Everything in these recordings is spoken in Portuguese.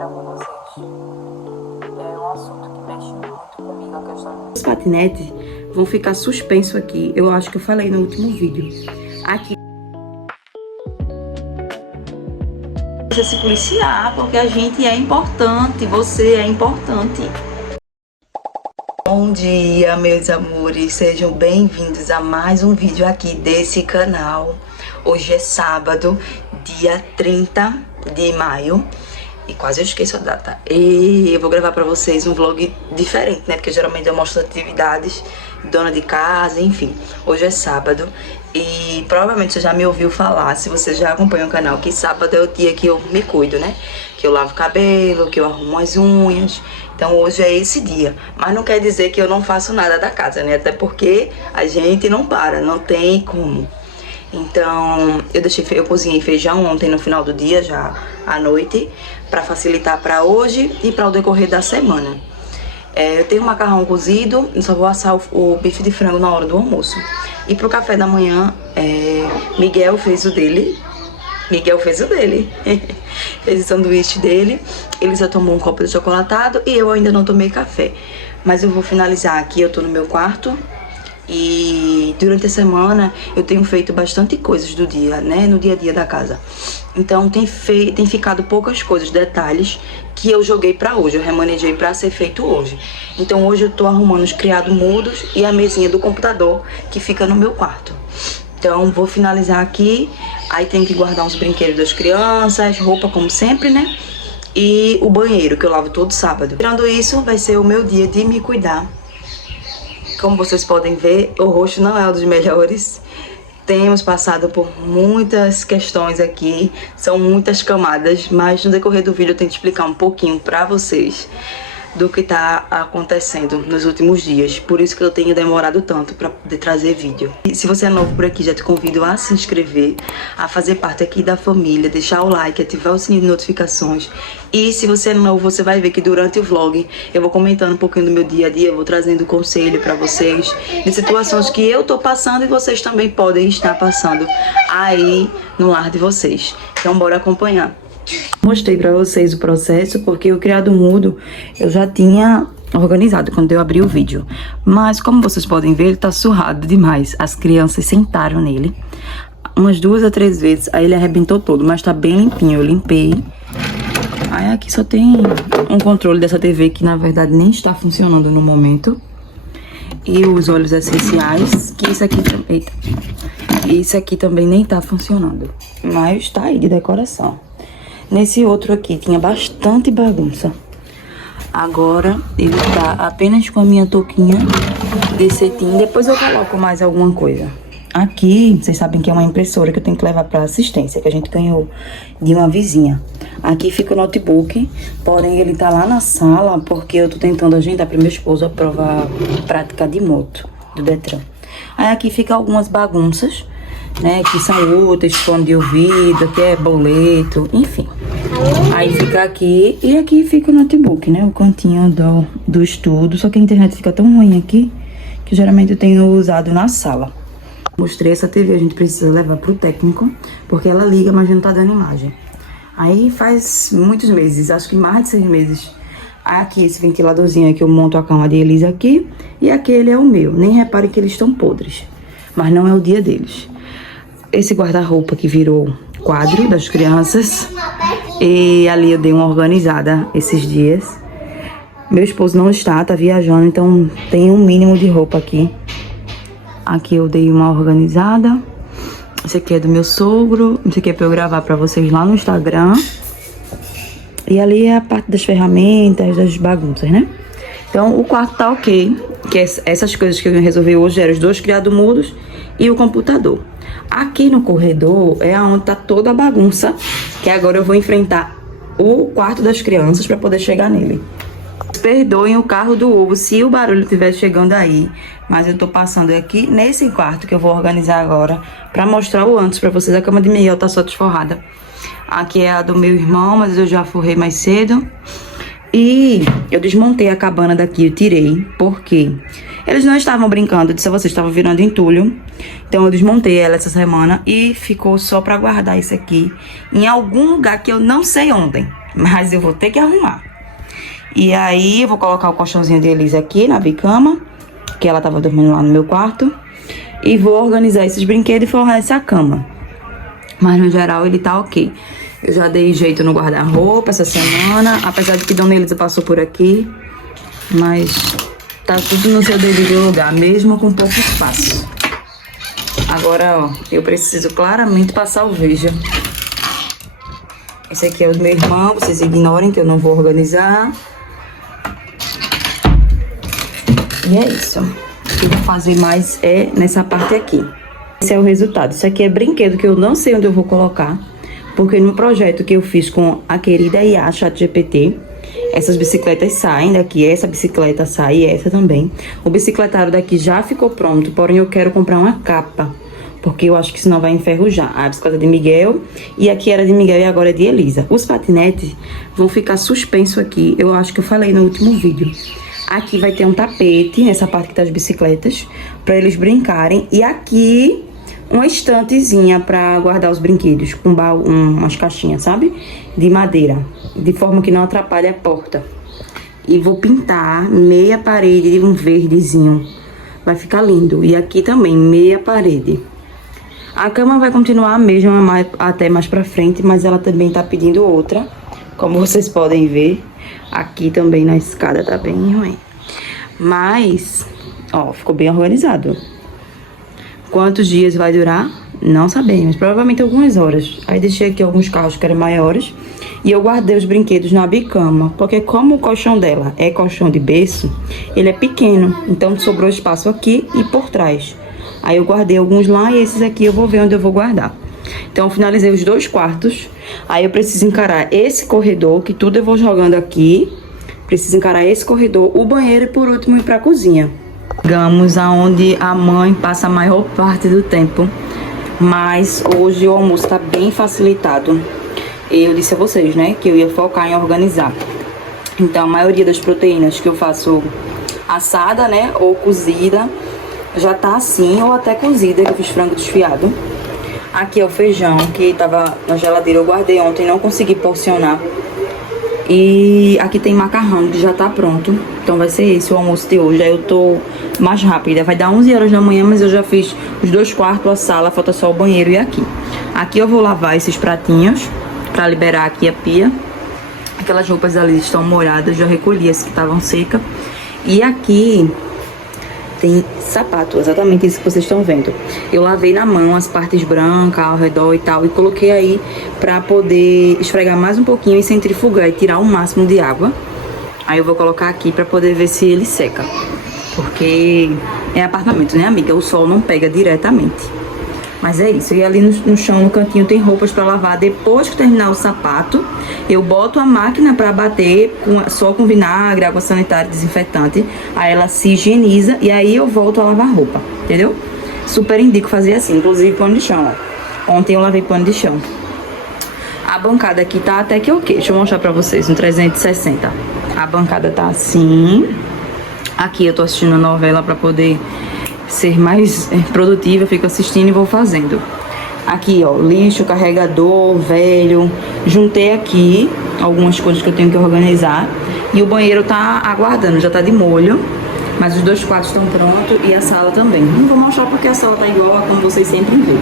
sincera com vocês. É um assunto que mexe muito comigo, a questão Os patinetes vão ficar suspenso aqui. Eu acho que eu falei no último vídeo. Aqui. Você se policiar, porque a gente é importante, você é importante. Bom dia, meus amores, sejam bem-vindos a mais um vídeo aqui desse canal. Hoje é sábado, dia 30 de maio, e quase eu esqueço a data. E eu vou gravar pra vocês um vlog diferente, né, porque geralmente eu mostro atividades, dona de casa, enfim. Hoje é sábado e provavelmente você já me ouviu falar, se você já acompanha o canal, que sábado é o dia que eu me cuido, né, que eu lavo o cabelo, que eu arrumo as unhas. Então hoje é esse dia, mas não quer dizer que eu não faço nada da casa, né? Até porque a gente não para, não tem como. Então eu cozinhei feijão ontem no final do dia, já à noite, para facilitar para hoje e para o decorrer da semana. Eu tenho macarrão cozido, eu só vou assar o bife de frango na hora do almoço. E pro café da manhã, Miguel fez o dele. Fez o sanduíche dele. Ele já tomou um copo de chocolatado e eu ainda não tomei café. Mas eu vou finalizar aqui, eu tô no meu quarto. E durante a semana eu tenho feito bastante coisas do dia, né? No dia a dia da casa. Então tem ficado poucas coisas, detalhes que eu joguei pra hoje. Eu remanejei pra ser feito hoje. Então hoje eu tô arrumando os criados mudos e a mesinha do computador que fica no meu quarto. Então vou finalizar aqui. Aí tem que guardar uns brinquedos das crianças, roupa como sempre, né? E o banheiro, que eu lavo todo sábado. Tirando isso, vai ser o meu dia de me cuidar. Como vocês podem ver, o rosto não é um dos melhores. Temos passado por muitas questões aqui, são muitas camadas, mas no decorrer do vídeo eu tento explicar um pouquinho pra vocês do que tá acontecendo nos últimos dias. Por isso que eu tenho demorado tanto pra poder trazer vídeo. E se você é novo por aqui, já te convido a se inscrever, a fazer parte aqui da família, deixar o like, ativar o sininho de notificações. E se você é novo, você vai ver que durante o vlog eu vou comentando um pouquinho do meu dia a dia, eu vou trazendo conselho pra vocês de situações que eu tô passando e vocês também podem estar passando aí no lar de vocês. Então bora acompanhar. Mostrei pra vocês o processo porque o criado mudo eu já tinha organizado quando eu abri o vídeo. Mas como vocês podem ver, ele tá surrado demais. As crianças sentaram nele umas 2 a 3 vezes, aí ele arrebentou todo, mas tá bem limpinho, eu limpei. Aí aqui só tem um controle dessa TV que na verdade nem está funcionando no momento. E os óleos essenciais, que isso aqui, eita, isso aqui também nem tá funcionando, mas tá aí de decoração. Nesse outro aqui tinha bastante bagunça. Agora ele tá apenas com a minha touquinha de cetim. Depois eu coloco mais alguma coisa. Aqui, vocês sabem que é uma impressora que eu tenho que levar pra assistência, que a gente ganhou de uma vizinha. Aqui fica o notebook, porém ele tá lá na sala porque eu tô tentando agendar pro meu esposo a prova prática de moto do Detran. Aí aqui fica algumas bagunças, né, que são outras, fone de ouvido, que é boleto, enfim. Aí fica aqui, e aqui fica o notebook, né, o cantinho do estudo, só que a internet fica tão ruim aqui, que geralmente eu tenho usado na sala. Mostrei essa TV, a gente precisa levar pro técnico, porque ela liga, mas não tá dando imagem. Aí faz muitos meses, acho que mais de 6 meses, aqui esse ventiladorzinho aqui, eu monto a cama deles aqui, e aquele é o meu, nem repare que eles estão podres, mas não é o dia deles. Esse guarda-roupa que virou quadro das crianças. E ali eu dei uma organizada esses dias. Meu esposo não está, tá viajando, então tem um mínimo de roupa aqui. Aqui eu dei uma organizada. Esse aqui é do meu sogro. Esse aqui é pra eu gravar pra vocês lá no Instagram. E ali é a parte das ferramentas, das bagunças, né? Então o quarto tá ok. Que essas coisas que eu resolvi hoje eram os 2 criados mudos e o computador. Aqui no corredor é onde tá toda a bagunça, que agora eu vou enfrentar o quarto das crianças para poder chegar nele. Perdoem o carro do ovo se o barulho estiver chegando aí, mas eu tô passando aqui nesse quarto que eu vou organizar agora para mostrar o antes para vocês. A cama de Miguel tá só desforrada. Aqui é a do meu irmão, mas eu já forrei mais cedo. E eu desmontei a cabana daqui, eu tirei, porque eles não estavam brincando, eu disse a vocês, estavam virando entulho. Então eu desmontei ela essa semana e ficou só pra guardar isso aqui em algum lugar que eu não sei onde. mas eu vou ter que arrumar. E aí eu vou colocar o colchãozinho de Elisa aqui na bicama, que ela tava dormindo lá no meu quarto. E vou organizar esses brinquedos e forrar essa cama. Mas no geral ele tá ok. Eu já dei jeito no guarda-roupa essa semana, apesar de que Dona Elisa passou por aqui. Mas tá tudo no seu devido lugar, mesmo com pouco espaço. Agora, ó, eu preciso claramente passar o veja. Esse aqui é o do meu irmão, vocês ignorem que eu não vou organizar. E é isso. O que eu vou fazer mais é nessa parte aqui. Esse é o resultado. Isso aqui é brinquedo que eu não sei onde eu vou colocar, porque no projeto que eu fiz com a querida IA ChatGPT, essas bicicletas saem daqui, essa bicicleta sai e essa também. O bicicletário daqui já ficou pronto, porém eu quero comprar uma capa, porque eu acho que senão vai enferrujar. A bicicleta de Miguel, e aqui era de Miguel e agora é de Elisa. Os patinetes vão ficar suspensos aqui, eu acho que eu falei no último vídeo. Aqui vai ter um tapete, nessa parte que tá as bicicletas, pra eles brincarem. E aqui, uma estantezinha pra guardar os brinquedos, com umas caixinhas, sabe? De madeira, de forma que não atrapalhe a porta. E vou pintar meia parede de um verdezinho. Vai ficar lindo. E aqui também, meia parede. A cama vai continuar a mesma até mais pra frente, mas ela também tá pedindo outra. Como vocês podem ver, aqui também na escada tá bem ruim. Mas, ó, ficou bem organizado. Quantos dias vai durar? Não sabemos, provavelmente algumas horas. Aí deixei aqui alguns carros que eram maiores e eu guardei os brinquedos na bicama, porque como o colchão dela é colchão de berço, ele é pequeno, então sobrou espaço aqui e por trás. Aí eu guardei alguns lá e esses aqui eu vou ver onde eu vou guardar. Então eu finalizei os 2 quartos. Aí eu preciso encarar esse corredor, que tudo eu vou jogando aqui. Preciso encarar esse corredor, o banheiro e por último ir pra cozinha. Chegamos aonde a mãe passa a maior parte do tempo. Mas hoje o almoço tá bem facilitado. Eu disse a vocês, né, que eu ia focar em organizar. Então a maioria das proteínas que eu faço assada, né, ou cozida, já tá assim, ou até cozida, que eu fiz frango desfiado. Aqui é o feijão, que tava na geladeira, eu guardei ontem, não consegui porcionar. E aqui tem macarrão, que já tá pronto. Então vai ser esse o almoço de hoje. Aí eu tô mais rápida, vai dar 11 horas da manhã, mas eu já fiz os 2 quartos, a sala, falta só o banheiro e aqui. Aqui eu vou lavar esses pratinhos, pra liberar aqui a pia. Aquelas roupas ali estão molhadas, já recolhi as que estavam secas. E aqui tem sapato, exatamente isso que vocês estão vendo. Eu lavei na mão as partes brancas ao redor e tal, e coloquei aí pra poder esfregar mais um pouquinho e centrifugar e tirar o máximo de água. Aí eu vou colocar aqui pra poder ver se ele seca, porque é apartamento, né, amiga? O sol não pega diretamente. Mas é isso. E ali no chão, no cantinho, tem roupas pra lavar. Depois que terminar o sapato, eu boto a máquina pra bater só com vinagre, água sanitária e desinfetante. Aí ela se higieniza e aí eu volto a lavar roupa, entendeu? Super indico fazer assim, inclusive pano de chão, ó. Ontem eu lavei pano de chão. A bancada aqui tá até que ok. Deixa eu mostrar pra vocês, um 360. A bancada tá assim. Aqui eu tô assistindo a novela pra poder ser mais produtiva, fico assistindo e vou fazendo. Aqui, ó, lixo, carregador, velho. Juntei aqui algumas coisas que eu tenho que organizar. E o banheiro tá aguardando, já tá de molho. Mas os 2 quartos estão prontos e a sala também. Não vou mostrar porque a sala tá igual a como vocês sempre veem.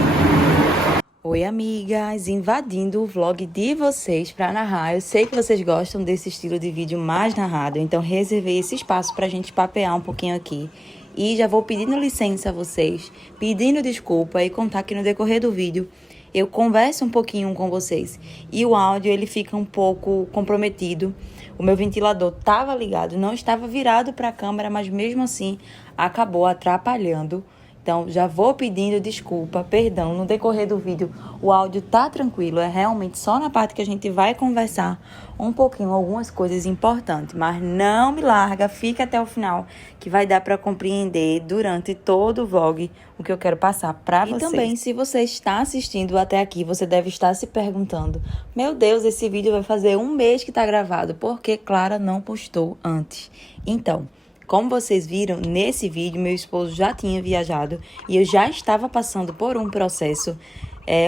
Oi, amigas, invadindo o vlog de vocês pra narrar. Eu sei que vocês gostam desse estilo de vídeo mais narrado, então reservei esse espaço pra gente papear um pouquinho aqui. E já vou pedindo licença a vocês, pedindo desculpa e contar que no decorrer do vídeo eu converso um pouquinho com vocês. E o áudio, ele fica um pouco comprometido. O meu ventilador estava ligado, não estava virado para a câmera, mas mesmo assim acabou atrapalhando. Então, já vou pedindo desculpa, perdão, no decorrer do vídeo o áudio tá tranquilo, é realmente só na parte que a gente vai conversar um pouquinho, algumas coisas importantes, mas não me larga, fica até o final, que vai dar para compreender durante todo o vlog o que eu quero passar para vocês. E também, se você está assistindo até aqui, você deve estar se perguntando, meu Deus, esse vídeo vai fazer 1 mês que tá gravado, porque Clara não postou antes. Então, como vocês viram, nesse vídeo, meu esposo já tinha viajado e eu já estava passando por um processo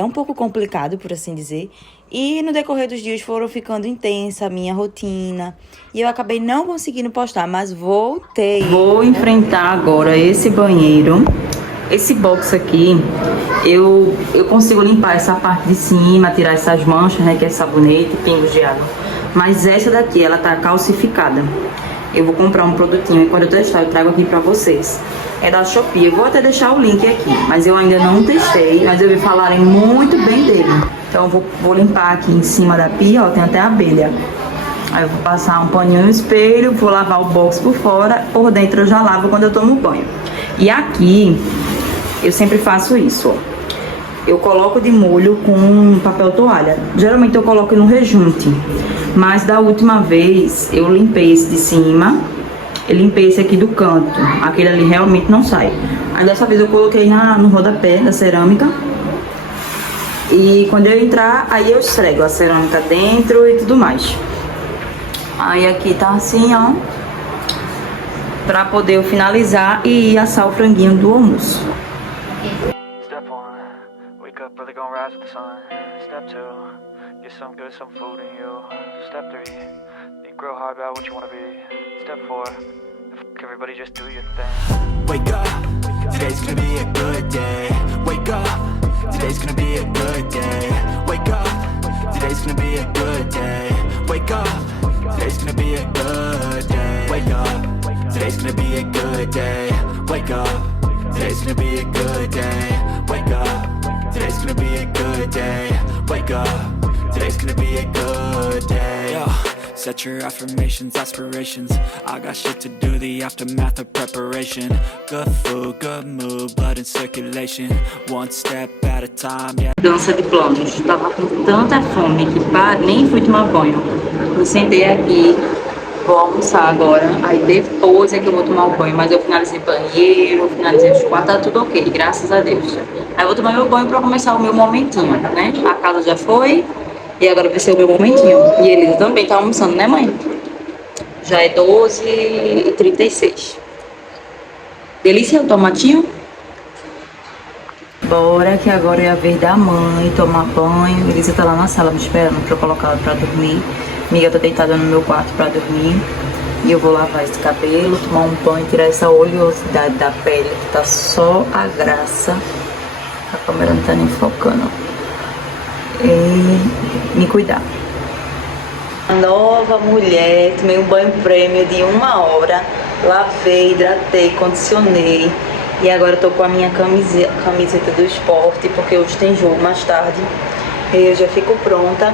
um pouco complicado, por assim dizer. E no decorrer dos dias foram ficando intensa a minha rotina. E eu acabei não conseguindo postar, mas voltei. Vou enfrentar agora esse banheiro. Esse box aqui, eu consigo limpar essa parte de cima, tirar essas manchas, né, que é sabonete, pingos de água. Mas essa daqui, ela tá calcificada. Eu vou comprar um produtinho e quando eu testar, eu trago aqui pra vocês. É da Shopee, eu vou até deixar o link aqui, mas eu ainda não testei, mas eu ouvi falarem muito bem dele. Então eu vou limpar aqui em cima da pia, ó, tem até abelha. Aí eu vou passar um paninho no espelho, vou lavar o box por fora, por dentro eu já lavo quando eu tomo banho. E aqui, eu sempre faço isso, ó. Eu coloco de molho com papel toalha. Geralmente eu coloco no rejunte, mas da última vez eu limpei esse de cima, eu limpei esse aqui do canto. Aquele ali realmente não sai. Aí dessa vez eu coloquei no rodapé da cerâmica. E quando eu entrar, aí eu esfrego a cerâmica dentro e tudo mais. Aí aqui tá assim, ó, pra poder eu finalizar e assar o franguinho do almoço. Step 1, wake up early, gonna rise with the sun. Step 2, get some good, some food in you. Step 3, think real hard about what you wanna be. Step 4, everybody just do your thing. Wake up, today's gonna be a good day. Wake up, today's gonna be a good day. Wake up, today's gonna be a good day. Wake up, today's gonna be a good day. Wake up, today's gonna be a good day. Wake up, today's gonna be a good day. Wake up, today's gonna be a good day. Wake up, today's gonna be a good day. Yo, set your affirmations, aspirations. I got shit to do, the aftermath of preparation. Good food, good mood, blood in circulation. One step at a time, yeah. Dança de planos. Tava com tanta fome que nem fui tomar banho. Eu sentei aqui, vou almoçar agora. Aí depois é que eu vou tomar o banho. Mas eu finalizei banheiro, finalizei os quartos, tá tudo ok, graças a Deus. Aí eu vou tomar meu banho pra começar o meu momentinho, né? A casa já foi e agora vai ser o meu momentinho. E ele também tá almoçando, né, mãe? Já é 12h36. Delícia o tomatinho? Bora que agora é a vez da mãe tomar banho. Elisa tá lá na sala me esperando pra eu colocar ela pra dormir. Miguel tá deitada no meu quarto pra dormir. E eu vou lavar esse cabelo, tomar um banho, tirar essa oleosidade da pele, que tá só a graça. A câmera não tá nem focando. E me cuidar. Nova mulher, tomei um banho prêmio de 1 hora. Lavei, hidratei, condicionei. E agora eu tô com a minha camiseta do esporte, porque hoje tem jogo mais tarde. E eu já fico pronta.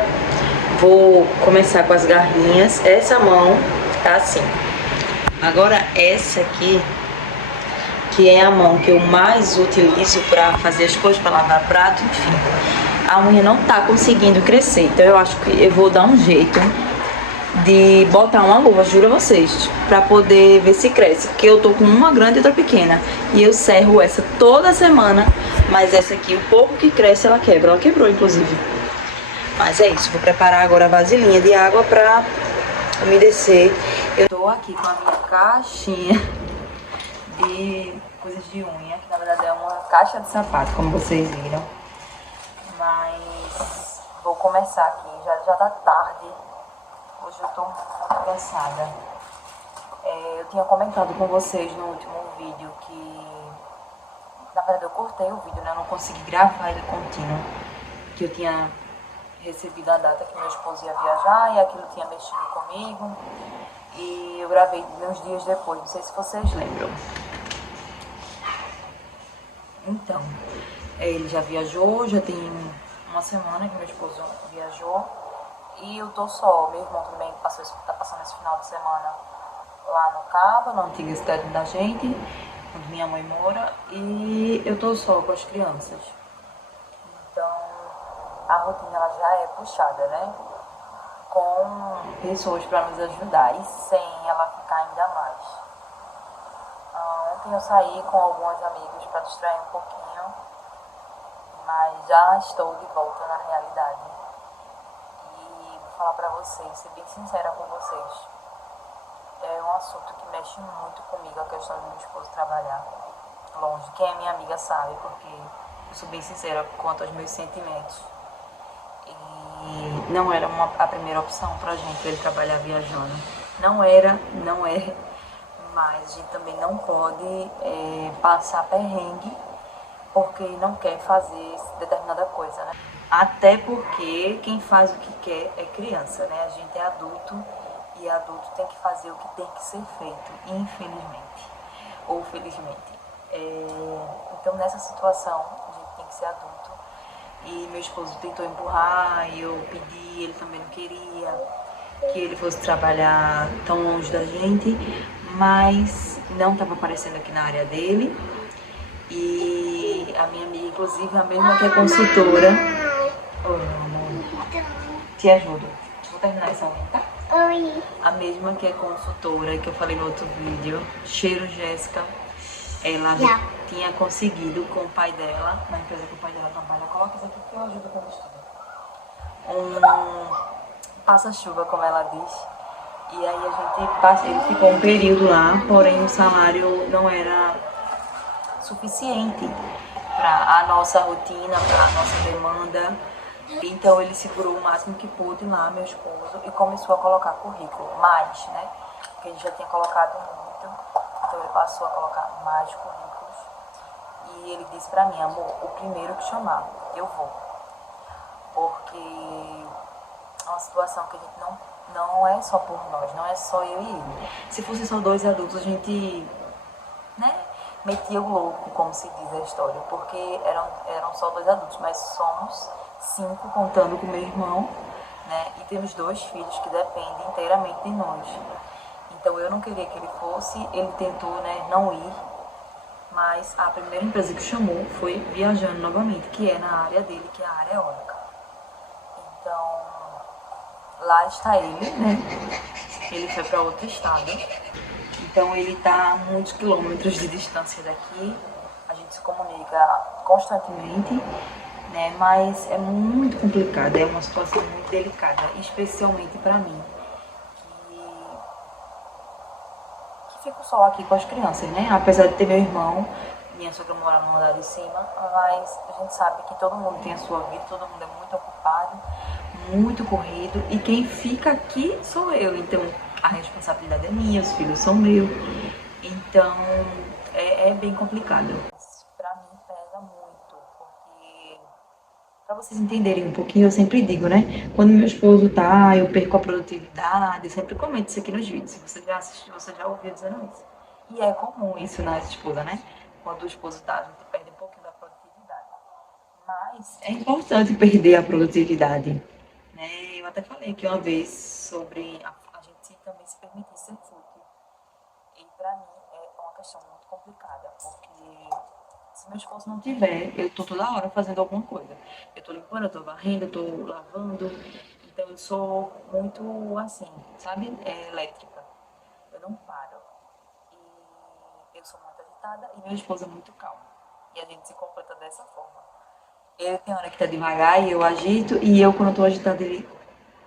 Vou começar com as garrinhas. Essa mão tá assim. Agora essa aqui, que é a mão que eu mais utilizo pra fazer as coisas, pra lavar prato, enfim. A unha não tá conseguindo crescer. Então eu acho que eu vou dar um jeito de botar uma luva, juro a vocês, pra poder ver se cresce, porque eu tô com uma grande e outra pequena, e eu serro essa toda semana, mas essa aqui, o pouco que cresce, ela quebra, ela quebrou inclusive. Mas é isso, vou preparar agora a vasilhinha de água pra umedecer. Eu tô aqui com a minha caixinha de coisas de unha, que na verdade é uma caixa de sapato, como vocês viram, mas vou começar aqui, já tá tarde. Hoje eu tô muito cansada. Eu tinha comentado com vocês no último vídeo que... Na verdade eu cortei o vídeo, né? Eu não consegui gravar ele contínuo. Que eu tinha recebido a data que meu esposo ia viajar e aquilo tinha mexido comigo. E eu gravei uns dias depois, não sei se vocês lembram. Então, ele já viajou, já tem 1 semana que meu esposo viajou. E eu tô só, meu irmão também tá passando esse final de semana lá no Cabo, na antiga cidade da gente, onde minha mãe mora, e eu tô só com as crianças. Então, a rotina ela já é puxada, né? Com pessoas para nos ajudar e sem ela ficar ainda mais. Ontem eu saí com alguns amigos para distrair um pouquinho, mas já estou de volta na realidade. Falar pra vocês, ser bem sincera com vocês, é um assunto que mexe muito comigo, a questão do meu esposo trabalhar longe. Quem é minha amiga sabe, porque eu sou bem sincera quanto aos meus sentimentos. E não era a primeira opção pra gente ele trabalhar viajando. Não era, não é, mas a gente também não pode passar perrengue porque não quer fazer determinada coisa, né? Até porque quem faz o que quer é criança, né? A gente é adulto e adulto tem que fazer o que tem que ser feito, infelizmente ou felizmente. Então nessa situação a gente tem que ser adulto e meu esposo tentou empurrar e eu pedi, ele também não queria que ele fosse trabalhar tão longe da gente, mas não estava aparecendo aqui na área dele. E a minha amiga, inclusive, a mesma que é consultora. Oi, meu amor. Te ajudo. Vou terminar essa unha, tá? Oi. A mesma que é consultora, que eu falei no outro vídeo, Cheiro Jéssica, ela tinha conseguido com o pai dela, na empresa que o pai dela trabalha, coloca isso aqui que eu ajudo quando estudo. Passa-chuva, como ela diz. E aí ele ficou um período lá, porém o salário não era suficiente para a nossa rotina, para a nossa demanda. Então ele segurou o máximo que pôde lá, meu esposo, e começou a colocar currículo, mais, né? Porque ele já tinha colocado muito, então ele passou a colocar mais currículos. E ele disse pra mim, amor, o primeiro que chamar, eu vou. Porque é uma situação que a gente não é só por nós, não é só eu e ele. Se fosse só dois adultos, a gente, né, metia o louco, como se diz a história, porque eram só dois adultos, mas somos 5 contando com meu irmão, né, e temos 2 filhos que dependem inteiramente de nós. Então eu não queria que ele fosse, ele tentou, né, não ir, mas a primeira empresa que chamou foi Viajando novamente, que é na área dele, que é a área eólica. Então, lá está ele, né? Ele foi para outro estado. Então ele está a muitos quilômetros de distância daqui. A gente se comunica constantemente, né? Mas é muito complicado, é uma situação muito delicada, especialmente para mim, que fico só aqui com as crianças, né? Apesar de ter meu irmão, minha sogra mora no andar de cima, mas a gente sabe que todo mundo tem a sua vida, todo mundo é muito ocupado, muito corrido, e quem fica aqui sou eu. Então a responsabilidade é minha, os filhos são meus, então é bem complicado. Pra mim pesa muito, porque pra vocês entenderem um pouquinho, eu sempre digo, né? Quando meu esposo tá, eu perco a produtividade, eu sempre comento isso aqui nos vídeos, se você já assistiu, você já ouviu dizendo isso. E é comum isso na esposa, né? Quando o esposo tá, a gente perde um pouquinho da produtividade. Mas é importante perder a produtividade, né? Eu até falei aqui uma vez sobre a gente também se permitir ser fútil. E pra mim é uma questão muito complicada, porque se meu esposo não tiver, eu tô toda hora fazendo alguma coisa. Eu tô limpando, eu tô varrendo, eu tô lavando. Então eu sou muito assim, sabe? Elétrica. Eu não paro. E eu sou muito agitada e meu esposo é muito calmo. E a gente se completa dessa forma. Ele tem hora que tá devagar e eu agito, e eu, quando eu tô agitada, ele,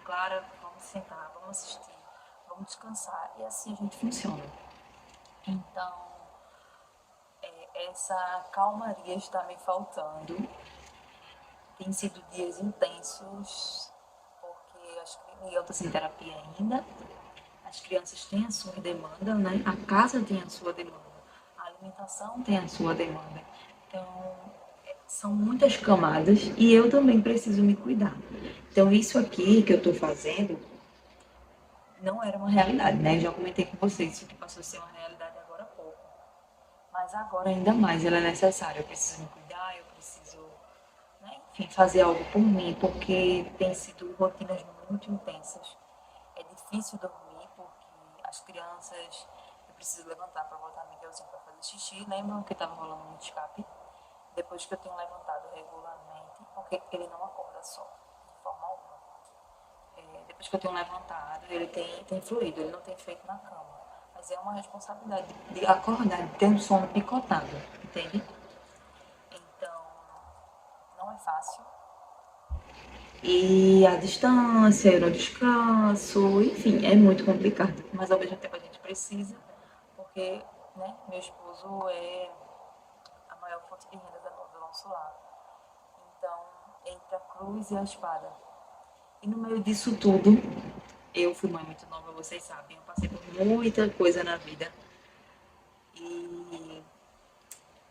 Clara, vamos sentar, vamos assistir, vamos descansar. E assim a gente funciona. Então, essa calmaria está me faltando. Tem sido dias intensos, porque eu estou sem terapia ainda. As crianças têm a sua demanda, né? A casa tem a sua demanda, a alimentação tem a sua demanda. Então, são muitas camadas e eu também preciso me cuidar. Então, isso aqui que eu estou fazendo não era uma realidade, né? Eu já comentei com vocês, isso que passou a ser uma realidade agora há pouco. Mas agora ainda mais ela é necessária. Eu preciso me cuidar, eu preciso, né, enfim, fazer algo por mim, porque tem sido rotinas muito intensas. É difícil dormir porque as crianças, eu preciso levantar para botar Miguelzinho para fazer xixi. Lembram que estava rolando muito escape? Depois que eu tenho levantado regularmente, porque ele não acorda só, de forma alguma. Depois que eu tenho levantado, ele tem fluído, ele não tem feito na cama. Mas é uma responsabilidade de acordar, de ter um sono picotado, entende? Então, não é fácil. E a distância, eu não descanso, enfim, é muito complicado. Mas ao mesmo tempo a gente precisa, porque, né, meu esposo é a maior fonte de renda do nosso lar. Então, entre a cruz e a espada, E no meio disso tudo, eu fui mãe muito nova, vocês sabem, eu passei por muita coisa na vida. E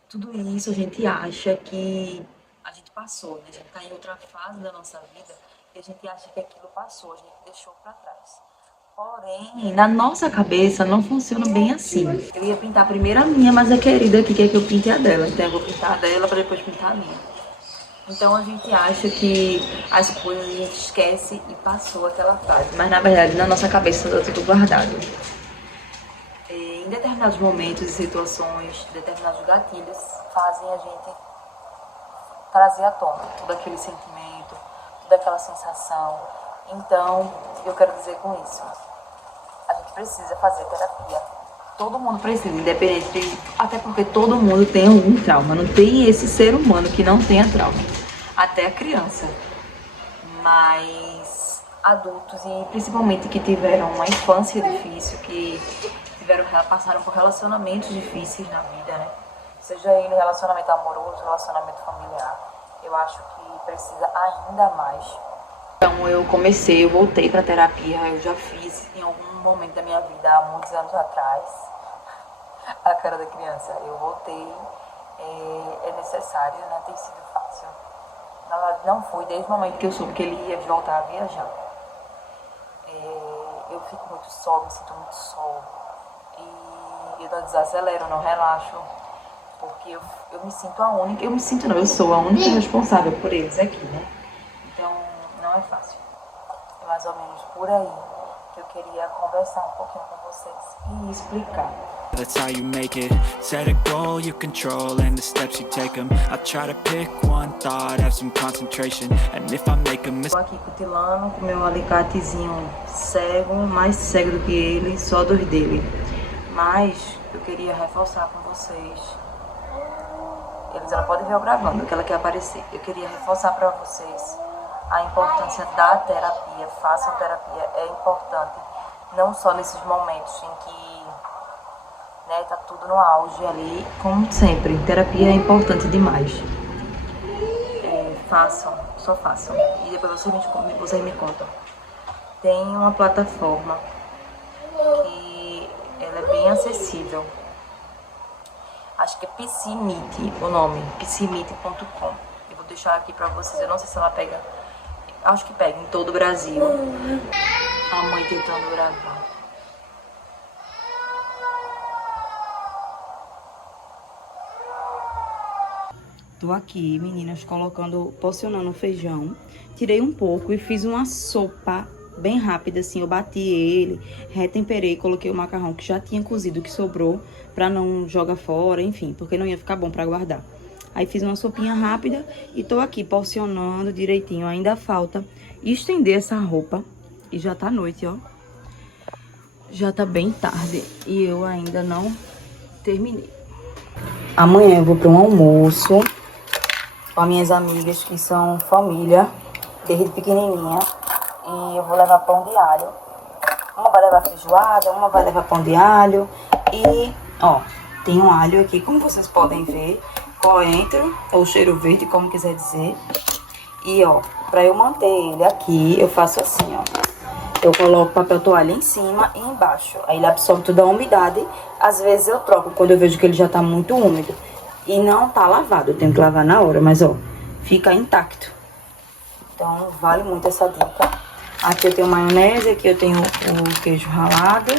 tudo isso a gente acha que a gente passou, né? A gente está em outra fase da nossa vida e a gente acha que aquilo passou, a gente deixou para trás. Porém, na nossa cabeça não funciona bem assim. Eu ia pintar primeiro a minha, mas a querida aqui quer que eu pinte a dela. Então eu vou pintar a dela para depois pintar a minha. Então a gente acha que as coisas a gente esquece e passou aquela fase. Mas na verdade na nossa cabeça está tudo guardado. Em determinados momentos e situações, determinados gatilhos fazem a gente trazer à tona todo aquele sentimento, toda aquela sensação. Então, eu quero dizer com isso, a gente precisa fazer terapia. Todo mundo precisa, independente de... Até porque todo mundo tem algum trauma. Não tem esse ser humano que não tenha trauma. Até a criança. Mas adultos, e principalmente que tiveram uma infância difícil, que passaram por relacionamentos difíceis na vida, né? Seja ele relacionamento amoroso, relacionamento familiar. Eu acho que precisa ainda mais. Então eu voltei pra terapia, eu já fiz em algum momento da minha vida, há muitos anos atrás, a cara da criança, eu voltei, é necessário, né? Tem sido fácil. Na verdade não foi desde o momento que eu soube que ele ia voltar a viajar. Eu fico muito só, me sinto muito só. E eu não desacelero, não relaxo, porque eu me sinto a única, eu sou a única responsável por eles aqui, né? Então, não é fácil. É mais ou menos por aí que eu queria conversar um pouquinho com vocês e explicar. That's how you make it. Set a goal you control and the steps you take them. I try to pick one thought, have some concentration. And if I make a mistake. Tô aqui cutilando com meu alicatezinho cego, mais cego do que ele, só dos dele. Mas eu queria reforçar com vocês. Ela pode ver eu gravando, que ela quer aparecer. Eu queria reforçar para vocês a importância da terapia. Façam terapia, é importante. Não só nesses momentos em que, né, tá tudo no auge ali, como sempre. Terapia é importante demais. Façam, só façam. E depois vocês me contam. Tem uma plataforma que ela é bem acessível. Acho que é Psimite o nome, psimite.com. Eu vou deixar aqui pra vocês, eu não sei se ela pega, acho que pega em todo o Brasil. A mãe tentando gravar. Tô aqui, meninas, porcionando feijão. Tirei um pouco e fiz uma sopa bem rápida, assim. Eu bati ele, retemperei, coloquei o macarrão que já tinha cozido, que sobrou, pra não jogar fora, enfim, porque não ia ficar bom pra guardar. Aí fiz uma sopinha rápida e tô aqui porcionando direitinho. Ainda falta estender essa roupa e já tá noite, ó. Já tá bem tarde e eu ainda não terminei. Amanhã eu vou pra um almoço com as minhas amigas que são família, desde pequenininha. E eu vou levar pão de alho. Uma vai levar feijoada, uma vai levar pão de alho. E, ó, tem um alho aqui, como vocês podem ver. Coentro, ou cheiro verde, como quiser dizer. E, ó, pra eu manter ele aqui, eu faço assim, ó. Eu coloco papel toalha em cima e embaixo. Aí ele absorve toda a umidade. Às vezes eu troco quando eu vejo que ele já tá muito úmido. E não tá lavado, eu tenho que lavar na hora, mas, ó, fica intacto. Então, vale muito essa dica. Aqui eu tenho maionese, aqui eu tenho o queijo ralado.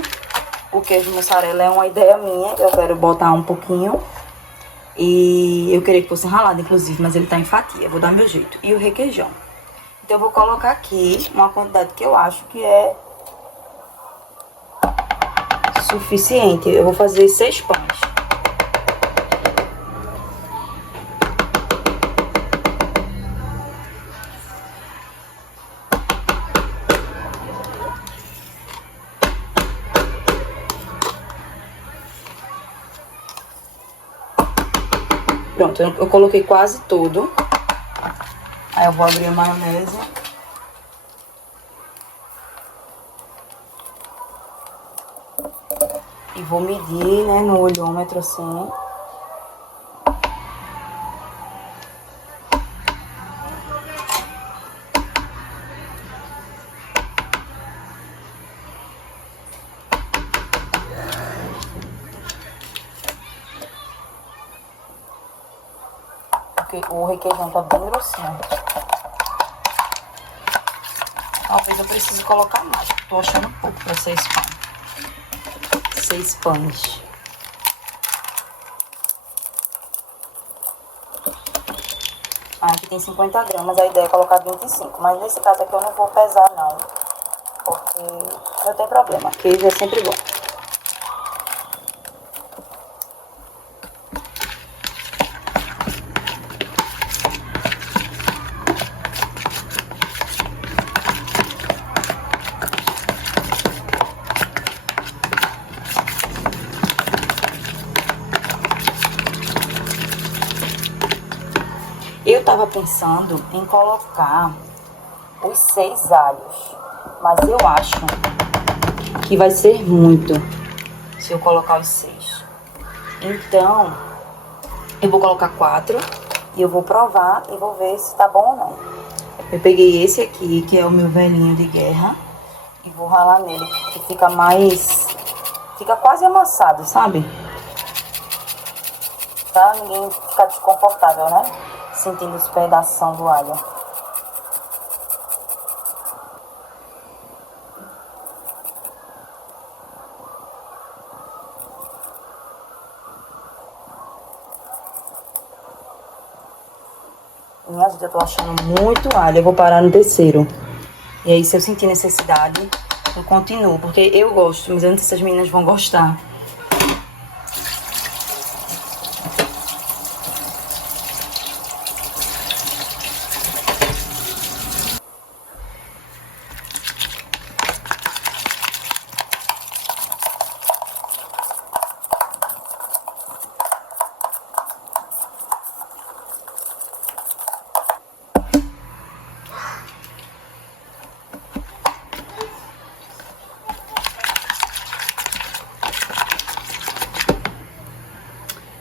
O queijo mussarela é uma ideia minha, eu quero botar um pouquinho. E eu queria que fosse ralado, inclusive, mas ele tá em fatia, vou dar meu jeito. E o requeijão. Então eu vou colocar aqui uma quantidade que eu acho que é suficiente. Eu vou fazer 6 pães. Pronto, eu coloquei quase tudo. Aí eu vou abrir a maionese. E vou medir, né, no olhômetro assim. porque o requeijão tá bem grossinho. Talvez eu precise colocar mais. Tô achando pouco pra 6 pães. 6 pães. Aqui tem 50 gramas, a ideia é colocar 25. Mas nesse caso aqui eu não vou pesar não. Porque não tem problema. Queijo é sempre bom. Eu tava pensando em colocar os 6 alhos, mas eu acho que vai ser muito se eu colocar os 6. Então, eu vou colocar 4 e eu vou provar e vou ver se tá bom ou não. Eu peguei esse aqui, que é o meu velhinho de guerra, e vou ralar nele, que fica mais... fica quase amassado, sabe? Pra ninguém ficar desconfortável, né? Sentindo os pedaços do alho. Minha gente, eu tô achando muito alho. Eu vou parar no terceiro. E aí, se eu sentir necessidade, eu continuo. Porque eu gosto, mas eu não sei se as meninas vão gostar.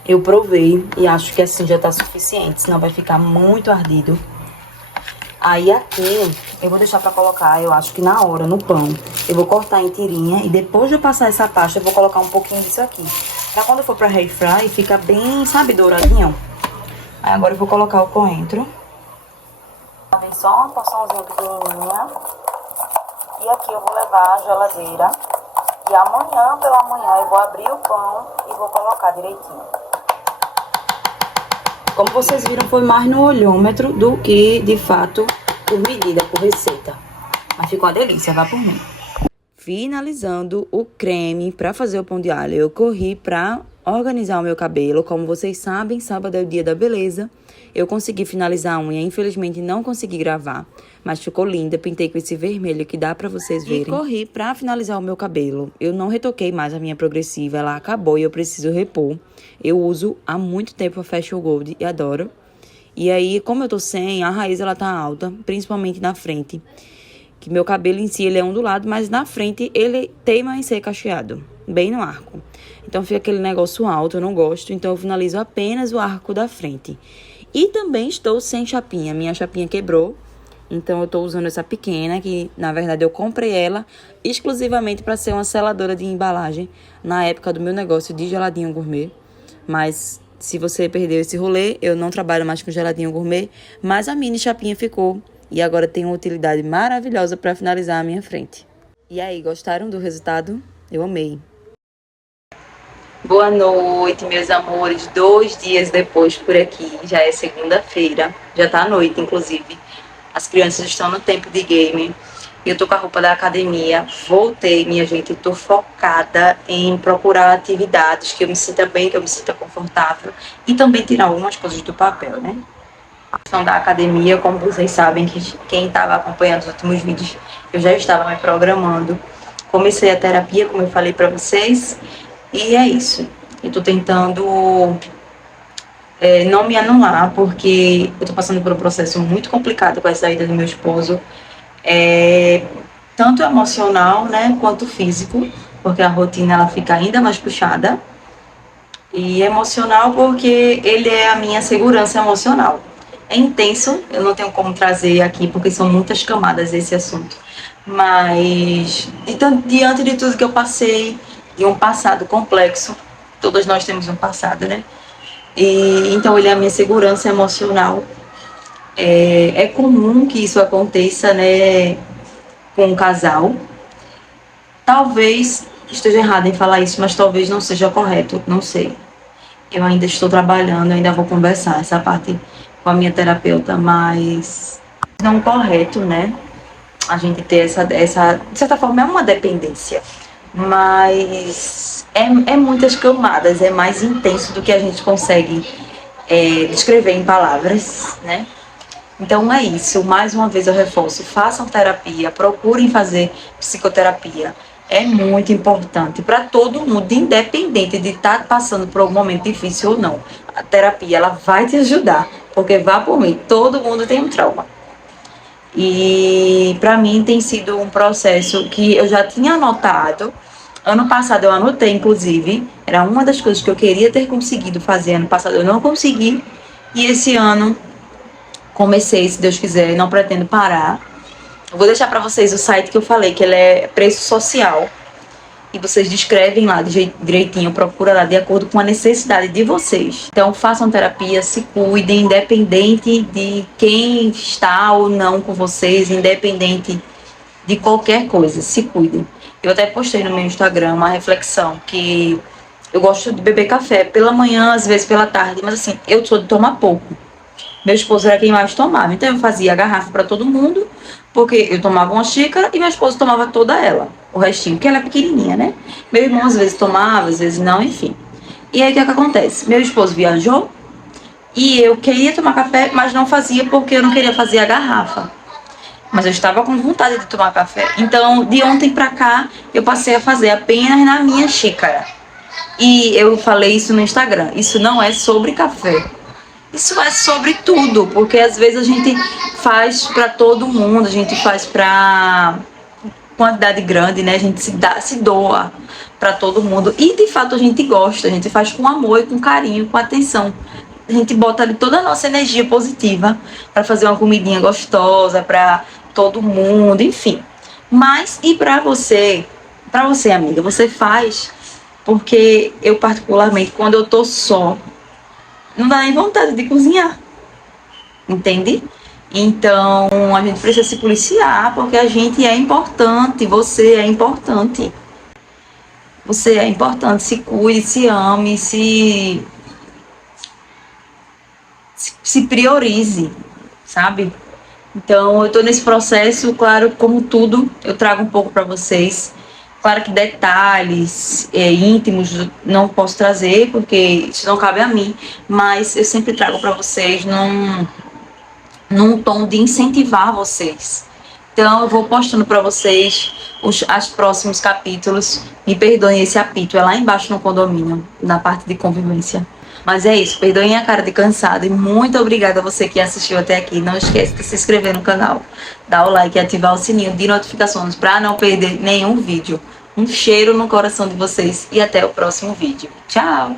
Eu provei e acho que assim já tá suficiente, senão vai ficar muito ardido. Aí aqui, eu vou deixar pra colocar, eu acho que na hora, no pão. Eu vou cortar em tirinha e depois de eu passar essa pasta, eu vou colocar um pouquinho disso aqui. Pra quando eu for pra air fry, fica bem, sabe, douradinho. Aí agora eu vou colocar o coentro. Vem só uma porçãozinha pequenininha. E aqui eu vou levar à geladeira. E amanhã, pela manhã, eu vou abrir o pão e vou colocar direitinho. Como vocês viram, foi mais no olhômetro do que, de fato, por medida, por receita. Mas ficou uma delícia, vá por mim. Finalizando o creme para fazer o pão de alho, eu corri para organizar o meu cabelo. Como vocês sabem, sábado é o dia da beleza. Eu consegui finalizar a unha, infelizmente não consegui gravar, mas ficou linda. Pintei com esse vermelho que dá pra vocês verem. E corri pra finalizar o meu cabelo. Eu não retoquei mais a minha progressiva, ela acabou e eu preciso repor. Eu uso há muito tempo a Fashion Gold e adoro. E aí, como eu tô sem, a raiz ela tá alta, principalmente na frente. Que meu cabelo em si ele é ondulado, mas na frente ele teima em ser cacheado, bem no arco. Então fica aquele negócio alto, eu não gosto, então eu finalizo apenas o arco da frente. E também estou sem chapinha, minha chapinha quebrou, então eu estou usando essa pequena, que na verdade eu comprei ela exclusivamente para ser uma seladora de embalagem na época do meu negócio de geladinho gourmet. Mas se você perdeu esse rolê, eu não trabalho mais com geladinho gourmet, mas a mini chapinha ficou e agora tem uma utilidade maravilhosa para finalizar a minha frente. E aí, gostaram do resultado? Eu amei! Boa noite, meus amores. 2 dias depois por aqui, já é segunda-feira, já tá à noite, inclusive. As crianças estão no tempo de game. Eu tô com a roupa da academia. Voltei, minha gente, tô focada em procurar atividades que eu me sinta bem, que eu me sinta confortável. E também tirar algumas coisas do papel, né? A questão da academia, como vocês sabem, que quem estava acompanhando os últimos vídeos, eu já estava me programando. Comecei a terapia, como eu falei pra vocês. E é isso. Eu tô tentando não me anular, porque eu tô passando por um processo muito complicado com a saída do meu esposo. Tanto emocional, né, quanto físico, porque a rotina ela fica ainda mais puxada. E emocional porque ele é a minha segurança emocional. É intenso, eu não tenho como trazer aqui, porque são muitas camadas esse assunto. Mas, diante de tudo que eu passei, de um passado complexo, todos nós temos um passado, né? E então ele é a minha segurança emocional. É comum que isso aconteça, né, com um casal. Talvez esteja errado em falar isso, mas talvez não seja correto, não sei. Eu ainda estou trabalhando, ainda vou conversar essa parte com a minha terapeuta, mas não correto, né? A gente ter essa de certa forma é uma dependência, mas é muitas camadas, é mais intenso do que a gente consegue descrever em palavras, né? Então é isso, mais uma vez eu reforço, façam terapia, procurem fazer psicoterapia. É muito importante para todo mundo, independente de estar passando por algum momento difícil ou não. A terapia, ela vai te ajudar, porque vá por mim, todo mundo tem um trauma. E para mim tem sido um processo que eu já tinha anotado. Ano passado eu anotei, inclusive, era uma das coisas que eu queria ter conseguido fazer. Ano passado eu não consegui, e esse ano comecei, se Deus quiser, e não pretendo parar. Eu vou deixar para vocês o site que eu falei, que ele é preço social. E vocês descrevem lá direitinho, procura lá de acordo com a necessidade de vocês. Então façam terapia, se cuidem, independente de quem está ou não com vocês, independente de qualquer coisa, se cuidem. Eu até postei no meu Instagram uma reflexão que eu gosto de beber café pela manhã, às vezes pela tarde, mas assim, eu sou de tomar pouco. Meu esposo era quem mais tomava, então eu fazia a garrafa para todo mundo, porque eu tomava uma xícara e meu esposo tomava toda ela, o restinho, porque ela é pequenininha, né? Meu irmão às vezes tomava, às vezes não, enfim. E aí o que acontece? Meu esposo viajou e eu queria tomar café, mas não fazia porque eu não queria fazer a garrafa. Mas eu estava com vontade de tomar café. Então, de ontem pra cá, eu passei a fazer apenas na minha xícara. E eu falei isso no Instagram, isso não é sobre café. Isso é sobre tudo, porque às vezes a gente faz para todo mundo, a gente faz para quantidade grande, né? A gente se doa para todo mundo. E de fato a gente gosta, a gente faz com amor e com carinho, com atenção. A gente bota ali toda a nossa energia positiva para fazer uma comidinha gostosa para todo mundo, enfim. Mas e para você, amiga, você faz porque eu particularmente quando eu tô só, não dá nem vontade de cozinhar, entende? Então a gente precisa se policiar, porque a gente é importante, você é importante. Você é importante, se cuide, se ame, se priorize, sabe? Então eu tô nesse processo, claro, como tudo, eu trago um pouco para vocês. Claro que detalhes íntimos não posso trazer, porque isso não cabe a mim, mas eu sempre trago para vocês num tom de incentivar vocês. Então eu vou postando para vocês os próximos capítulos. Me perdoem, esse apito é lá embaixo no condomínio, na parte de convivência. Mas é isso, perdoem a cara de cansado e muito obrigada a você que assistiu até aqui. Não esquece de se inscrever no canal, dar o like e ativar o sininho de notificações para não perder nenhum vídeo. Um cheiro no coração de vocês e até o próximo vídeo. Tchau!